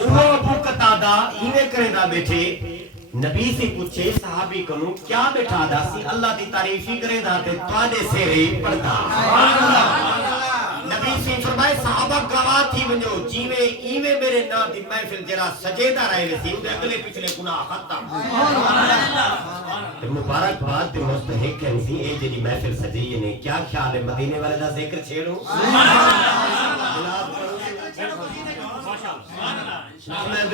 وہ ابو قتادہ ہیویں کردا بیٹھے نبی سے پوچھے صحابی کنوں کیا بیٹھا دا سی اللہ دی تعریفی کرے دا تے تواڈے سیرے پڑدا نبی سے فرمائے صحابہ گواہ تھی ونجو جیویں ایویں میرے نام دی محفل جڑا سجیدا رہے سی اودے اگلے پچھلے گناہ ختم مبارک بات تے مستحق ہیں سی اے جڑی محفل سجی نے کیا خیال ہے مدینے والے دا ذکر چھیڑو محمد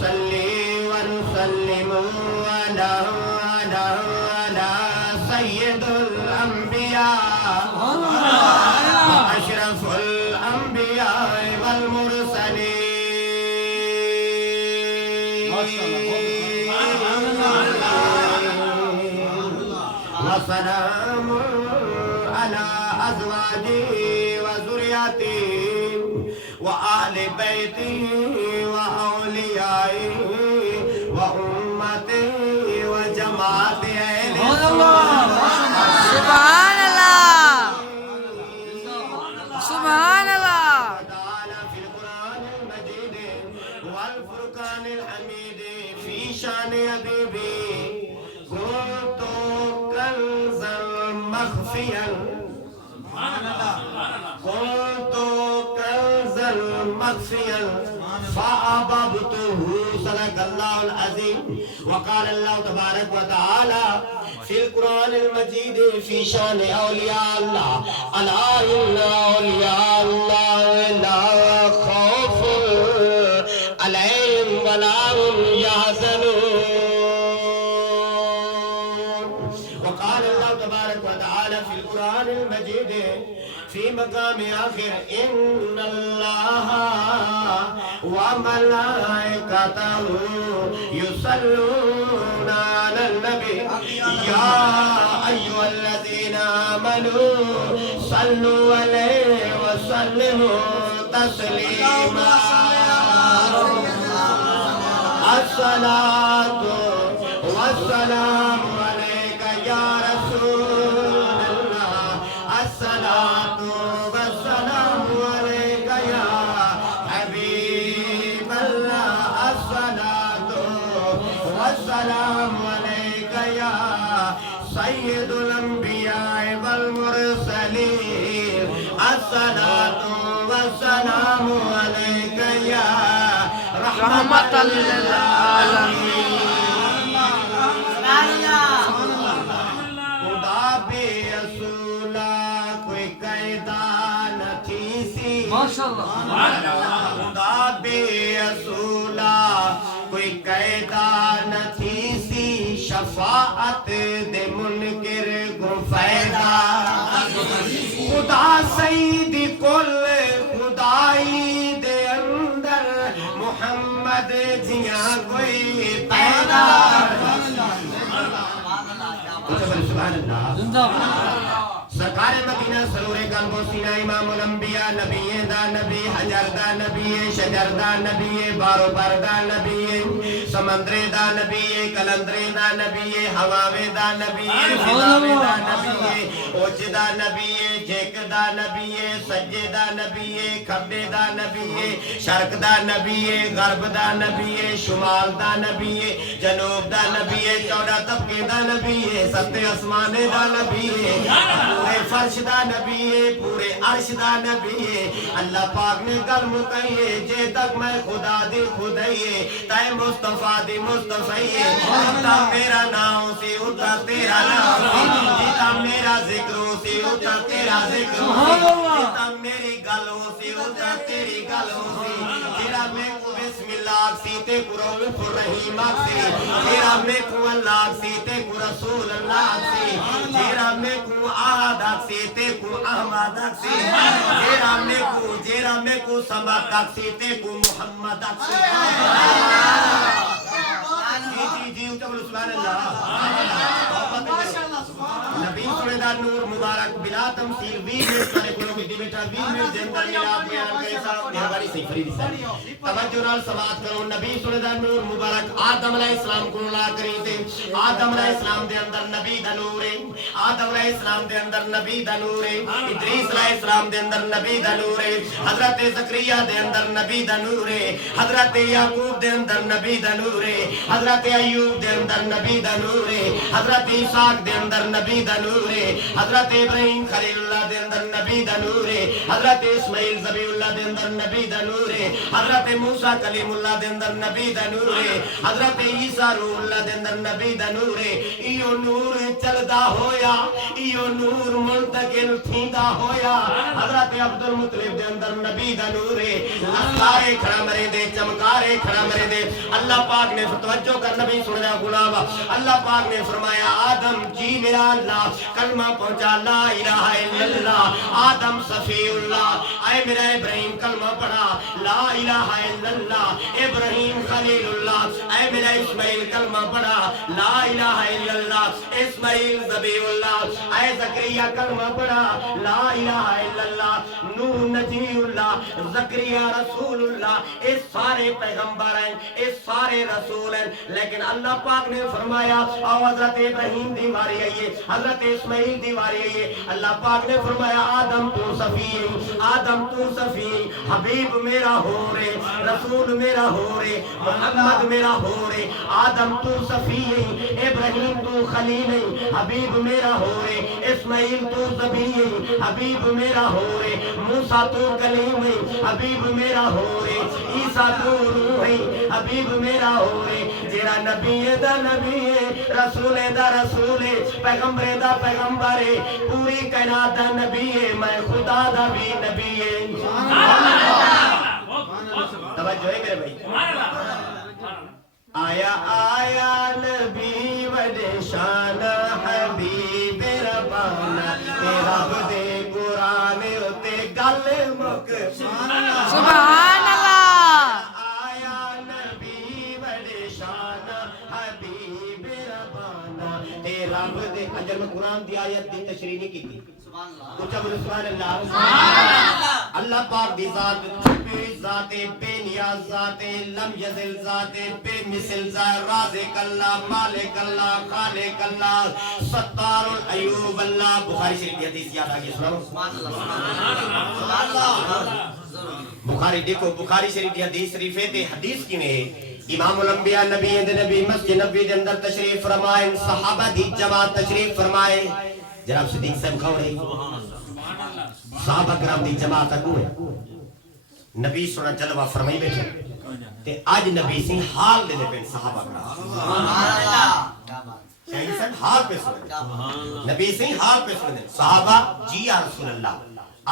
صلی ونسلم علی سید الانبیاء اشرف الانبیاء والمرسلین وسلام علی ازواجہ وذریاتہ وآل بیتہ وأولیائہ وأمتہ وجماعت اہل سبحان اللہ سبحان اللہ تعالی فی القرآن المجید والفرقان الحمید فی شان حبیبی كنت كنزا مخفيا كنت كنزا مخفيا فأحببته صدق الله العظيم وقال الله تبارك وتعالى في القرآن المجيد في شان أولياء الله ألا إن أولياء الله لا خوف عليهم ولا هم يحزنون وقال الله تبارك وتعالى في القرآن المجيد في مقام آخر إن الله وملائكته يصلون على النبي يا أيها الذين آمنوا صلوا عليه وسلموا تسليما الصلاة والسلام عليك يا رسول الله الصلاة والسلام عليك يا حبيب الله الصلاة والسلام عليك يا سيد الأنبياء والمرسلين الصلاة والسلام عليك يا رحمة للعالمين خدا بے اصولا کوئی قیدہ نہ تھی سی خدا بے اصولا کوئی قیدہ نہ تھی سی شفاعت دے منکر کو فائدہ خدا سید کل خدائی دے اندر محمد جیاں کوئی پیدا سبحان اللہ سرکار مدینہ سرور قلب و سینہ امام الانبیاء نبی دا نبی حجر دا نبی شجر دا نبی بارو بر دا نبی سمندر دا نبی کلندر دا نبی ہواوے دا نبی فضاوے دا نبی اوچ دا نبی جھیک دا نبی سجے دا نبی کھبے دا نبی شرق دا نبی غرب دا نبی شمال دا نبی جنوب دا نبی 14 طبقے دا نبی 7 آسمان دا نبی پورے فرش دا نبی ہے پورے عرش دا نبی ہے اللہ پاک نے گل مکئی ہے جے تک میں خدا دی خدائی ہے تے مصطفیٰ دی مصطفی ہے جتا میرا نام سی اتا تیرا نام سی جتا میرا ذکر سی اتا تیرا ذکر سی جتا میری گل سی اتا تیری گل سی تیرا میں کو بسم اللہ سی تے کو رؤوف الرحیم سی تیرا میں کو اللہ سی تے کو رسول اللہ سی تیرا میں کو آہد سی تے کو احمد سی جیرا میں کو سمت سی تے کو محمد سی جی اچھا بولو سبحان اللہ نبی سنے دا نور مبارک بلا تمثیل 20 منٹ سارے کولوں کی بیٹا 20 منٹ دے اندر میلاد بیان کرے صاحب مہربانی صحیح فرید صاحب توجہ نال سماعت کرو نبی سنے دا نور مبارک آدم علیہ السلام کو لا کری تے آدم علیہ السلام دے اندر نبی دا نور ہے آدم علیہ السلام دے اندر نبی دا نور ہے ادریس علیہ السلام دے اندر نبی دا نور ہے حضرت زکریا دے اندر نبی دا نور ہے حضرت یعقوب دے اندر نبی دا نور ہے حضرت ایوب دے اندر نبی دا نور ہے حضرت اسحاق دے اندر نبی دا نور ہے حضرت ابراہیم خلیل اللہ دے اندر نبی دا نور ہے حضرت اسماعیل ذبیح اللہ دے اندر نبی دا نور ہے حضرت موسیٰ کلیم اللہ دے اندر نبی دا نور ہے حضرت عیسیٰ روح اللہ دے اندر نبی دا نور ہے ایو نور چلدا ہویا ایو نور منتقل تھیندا ہویا حضرت عبد المطلب دے اندر نبی دا نور ہے لکھارے کھڑا مرے دے چمکارے کھڑا مرے دے اللہ پاک نے توجہ کر نبی سن رہا غلام اللہ پاک نے فرمایا آدم جی میرا اللہ کلمہ پہنچا لا الہ الا اللہ آدم صفی اللہ اے میرا ابراہیم کلمہ پڑھا لا الہ الا اللہ ابراہیم خلیل اللہ اے میرا اسماعیل کلمہ پڑھا لا الہ الا اللہ اسماعیل ذبیح اللہ اے زکریا کلمہ پڑھا لا الہ الا اللہ نوح نجی اللہ زکریا رسول اللہ اس سارے پیغمبر ہیں اس سارے رسول ہیں لیکن اللہ پاک نے فرمایا او حضرت ابراہیم دیواری آئیے حضرت اسماعیل دیواری آئیے اللہ پاک نے فرمایا آدم تو صفی آدم تو صفی حبیب میرا ہو رے رسول میرا ہو رے محمد میرا ہو رے آدم تو صفی ابراہیم تو خلیل حبیب میرا ہو رے اسماعیل تو ذبیح حبیب میرا ہو رے موسیٰ تو کلیم حبیب میرا ہو رے عیسیٰ تو روح حبیب میرا ہو رے جیرا نبی دا نبی رسول دا رسول پیغمبر دا پیغمبر پوری کائنات دا نبی میں خدا دا بھی نبی توجہ ہے میرے بھائی آیا آیا نبی وڈے شان حبیب ربانا رب دے قرآن تے گل مک سبحان اللہ آیا نبی وڈے شان حبیب ربانا رب دے اجر میں قرآن دی آیت دی تشریح نہیں کی تھی سبحان اللہ اللہ پاک دی ذات چھپی ذات بے نیاز ذات لم یزل ذات بے مثل ذات رازق اللہ مالک اللہ خالق اللہ ستار العیوب اللہ بخاری شریف کی حدیث یاد آگئی سنو سبحان اللہ بخاری دیکھو بخاری شریف کی حدیث شریف ہے حدیث کی میں امام الانبیاء نبی نبی مسجد نبی دے اندر تشریف فرمائے صحابہ دی جماعت تشریف فرمائے جناب صدیق صاحب کھوڑے صحابہ کرام دی جماعت اگو ہے نبی سونا جلوہ فرمائی بیٹھے تے آج نبی سی حال دے پہ صحابہ کرام حال پہ سنے نبی سی حال پہ سنے صحابہ جی یا رسول اللہ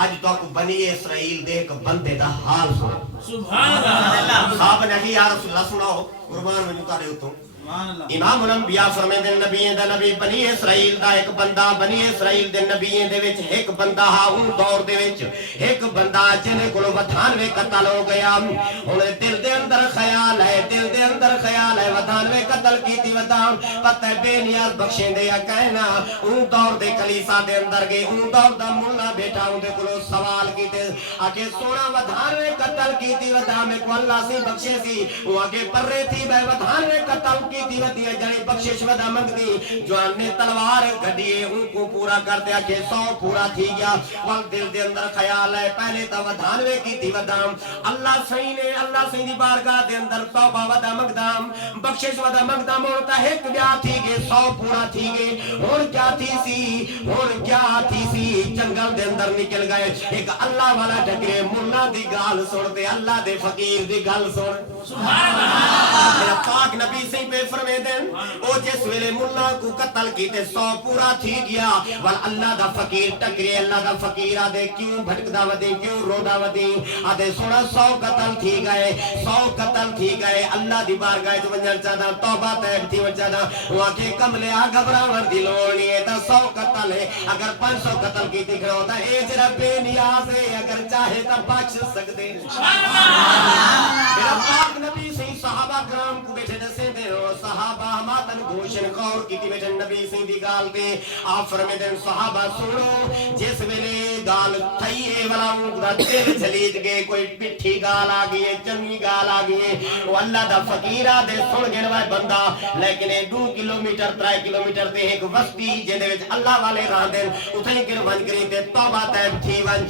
آج تو کو بنی اسرائیل دے ایک بندے دا حال سنے سبحان اللہ صحابہ نے یا رسول اللہ سناؤ قربان میں جتا رہے ہوتا ہوں امام الانبیاء فرمائے دے نبیین دا نبی بنی اسرائیل دا ایک بندہ بنی اسرائیل دے نبیین دے وچ ایک بندہ ہا ان دور دے وچ ایک بندہ جنے کولو 92 قتل ہو گیا ہن دل دے اندر خیال ہے دل دے اندر خیال ہے 92 قتل کیتی ودان پتہ بے نیاز بخشیں دے کہنا ان دور دے کلیسا دے اندر گئے ان دور دا مولا بیٹا ان دے کولو سوال کیتے آکے سونا 92 قتل کیتی ودان میں کو اللہ سے بخشے سی وہ آگے پر رہی تھی بے 92 قتل کی دیوتی ہے جڑی بخشش ودا منگدی جوان نے تلوار گھڑیے ان کو پورا کر دیا کہ 100 پورا تھی گیا وال دل دے اندر خیال ہے پہلے تا 92 کی تھی ودام اللہ صحیح نے اللہ صحیح دی بارگاہ دے اندر توبہ ودا منگدام بخشش ودا منگدام ہوتا ایک بیا تھی گے 100 پورا تھی گے اور کیا تھی سی جنگل دے اندر نکل گئے ایک اللہ والا ڈگرے ملا دی گال سن دے اللہ دے فقیر دی گال سن سبحان اللہ میرا پاک نبی سے پہ فرمے دیں او جس ویلے ملا کو قتل کیتے 100 پورا تھی گیا وال اللہ دا فقیر ٹکرے اللہ دا فقیر آدھے کیوں بھٹک دا ودیں کیوں رو دا ودیں آدھے سونا 100 قتل تھی گئے 100 قتل تھی گئے اللہ دی بارگاہ جو ونجل چاہتا توبہ تیب تھی وچاہتا وہاں کے کملے آگبرا وردی لونی ہے تا 100 قتل ہے اگر 500 قتل کی تھی کرو تا اے جرہ بے نیاز ہے اگر چاہے تا بخش سکتے میرا پاک نبی سے صحابہ کرام کو بیٹھے دسے دے صحابہ ہماتن گوشن غور کیتی بیٹھن نبی سی دی گال تے آپ فرمیدن صحابہ سنو جس ویلے گال تھئیے والا اونٹ دا دل جلیج گئے کوئی پٹھی گال آگئے چنگی گال آگئے وہ اللہ دا فقیرہ دے سن گن وائے بندہ لیکن 2 کلومیٹر 3 کلومیٹر تے ایک وسطی جے دے وچ اللہ والے راہ دین اتھیں گر ون کری تے توبہ تیب تھی ون